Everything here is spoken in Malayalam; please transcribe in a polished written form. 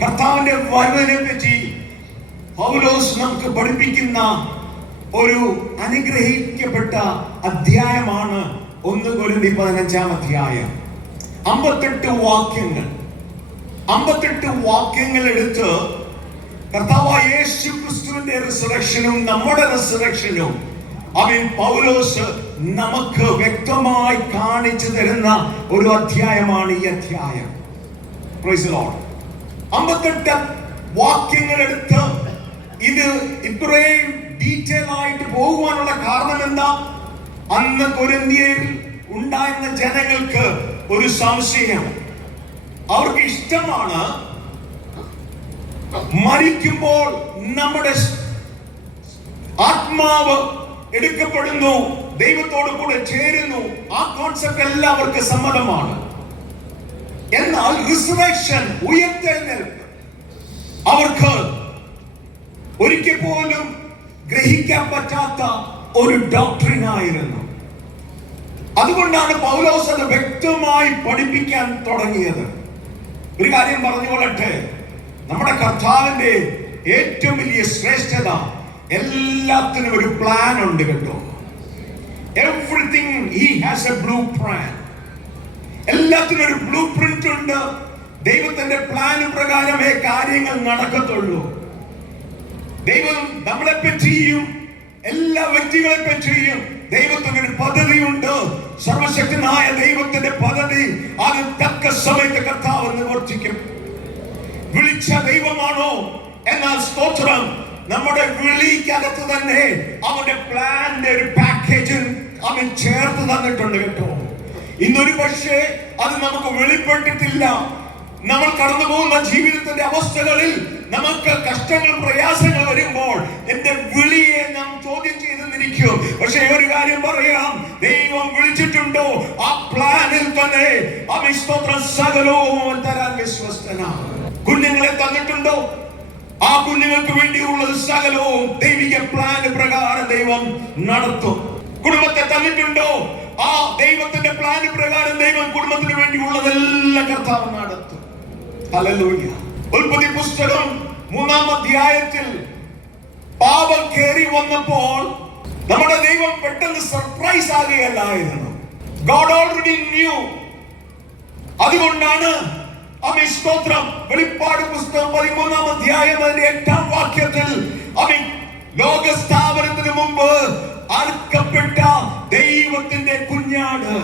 കർത്താവിന്റെ വരവിനെ പറ്റി പൗലോസ് നമുക്ക് പഠിപ്പിക്കുന്ന ഒരു അനുഗ്രഹിക്കപ്പെട്ട അധ്യായമാണ് 1 കൊരിന്ത്യർ 15-ാം അധ്യായം. 58 വാക്യങ്ങൾ എടുത്ത് കർത്താവായ യേശു ക്രിസ്തുവിന്റെ റിസറക്ഷനും നമ്മുടെ റിസറക്ഷനും പൗലോസ് നമുക്ക് വ്യക്തമായി കാണിച്ചു തരുന്ന ഒരു അധ്യായമാണ് ഈ അധ്യായം. Praise the Lord. 58 വാക്യങ്ങൾ എടുത്ത് ഇത് ഇത്രയും ഡീറ്റെയിൽ ആയിട്ട് പോകുവാനുള്ള കാരണം എന്താ? അന്ന് കൊരിന്ത്യയിൽ ഉണ്ടായിരുന്ന ജനങ്ങൾക്ക് ഒരു സംശയം. അവർക്ക് ഇഷ്ടമാണ് മരിക്കുമ്പോൾ നമ്മുടെ ആത്മാവ് എടുക്കപ്പെടുന്നു, ദൈവത്തോട് കൂടെ ചേരുന്നു. ആ കോൺസെപ്റ്റ് എല്ലാവർക്കും സമ്മതമാണ്. എന്നാൽ റിസറക്ഷൻ, ഉയർത്തെഴുന്നേൽപ്പ് അവർക്ക് ഒരിക്കൽ പോലും ഗ്രഹിക്കാൻ പറ്റാത്ത ഒരു ഡോക്ട്രിൻ ആയിരുന്നു. അതുകൊണ്ടാണ് പൗലോസ് അത് വ്യക്തമായി പഠിപ്പിക്കാൻ തുടങ്ങിയത്. ഒരു കാര്യം പറഞ്ഞുകൊള്ളട്ടെ, നമ്മുടെ കർത്താവിന്റെ ഏറ്റവും വലിയ ശ്രേഷ്ഠത എല്ലാത്തിനും ഒരു പ്ലാൻ ഉണ്ട് കേട്ടോ. Everything he has A blue plan. എല്ലാത്തിനും ഒരു ബ്ലൂ പ്രിന്റ് ഉണ്ട്. ദൈവത്തിന്റെ പ്ലാൻ പ്രകാരമേ കാര്യങ്ങൾ നടക്കത്തുള്ളൂ. ദൈവം നമ്മളെ പറ്റിയും എല്ലാ വ്യക്തികളെ പറ്റിയും ദൈവത്തിന് ഒരു പദ്ധതിയുണ്ട്. സർവശക്തനായ ദൈവത്തിന്റെ പദ്ധതി അത് തക്ക സമയത്ത് കർത്താവ് നിവർത്തിക്കും. വിളിച്ച ദൈവമാണോ? എന്നാൽ സ്തോത്രം, നമ്മുടെ വിളിക്കകത്ത് തന്നെ അവന്റെ പ്ലാന്റെ ഒരു പാക്കേജ് അവൻ ചേർത്ത് തന്നിട്ടുണ്ട് കേട്ടോ. ഇന്നൊരു പക്ഷേ അത് നമുക്ക് വെളിപ്പെട്ടിട്ടില്ല. നമ്മൾ കടന്നു പോകുന്ന ജീവിതത്തിന്റെ അവസ്ഥകളിൽ നമുക്ക് കഷ്ടങ്ങൾ, പ്രയാസങ്ങൾ വരുമ്പോൾ എന്റെ വിളിയെ നാം ചോദ്യം ചെയ്തെന്നിരിക്കും. പക്ഷേ ഒരു കാര്യം പറയാം, ദൈവം വിളിച്ചിട്ടുണ്ടോ ആ പ്ലാനിൽ തന്നെ അവൻ സ്തോത്രം സകലവും തരാൻ വിശ്വസ്തനാണ്. കുഞ്ഞുങ്ങളെ തന്നിട്ടുണ്ടോ? ആ കുഞ്ഞുങ്ങൾക്ക് വേണ്ടിയുള്ളത് സകലവും ദൈവിക പ്ലാൻ പ്രകാരം ദൈവം നടത്തും. കുടുംബത്തെ തന്നിട്ടുണ്ടോ? ആ ദൈവത്തിന്റെ പ്ലാൻ പ്രകാരം ദൈവം കുടുംബത്തിന് വേണ്ടിയുള്ളതെല്ലാം കർത്താവ് നടത്തും. ഹല്ലേലൂയ. ഉൽപ്പത്തി പുസ്തകം 3-ാം അധ്യായത്തിൽ പാപം കയറി വന്നപ്പോൾ നമ്മുടെ ദൈവം പെട്ടെന്ന് സർപ്രൈസ് ആകുകയല്ലായിരുന്നു. God already knew. അതുകൊണ്ടാണ് സ്തോത്രം വെളിപ്പാട് പുസ്തകം 13-ാം അധ്യായം 8-ാം വാക്യത്തിൽ ലോകസ്ഥാപനത്തിന് മുമ്പ് അറുക്കപ്പെട്ട ദൈവത്തിന്റെ കുഞ്ഞാട്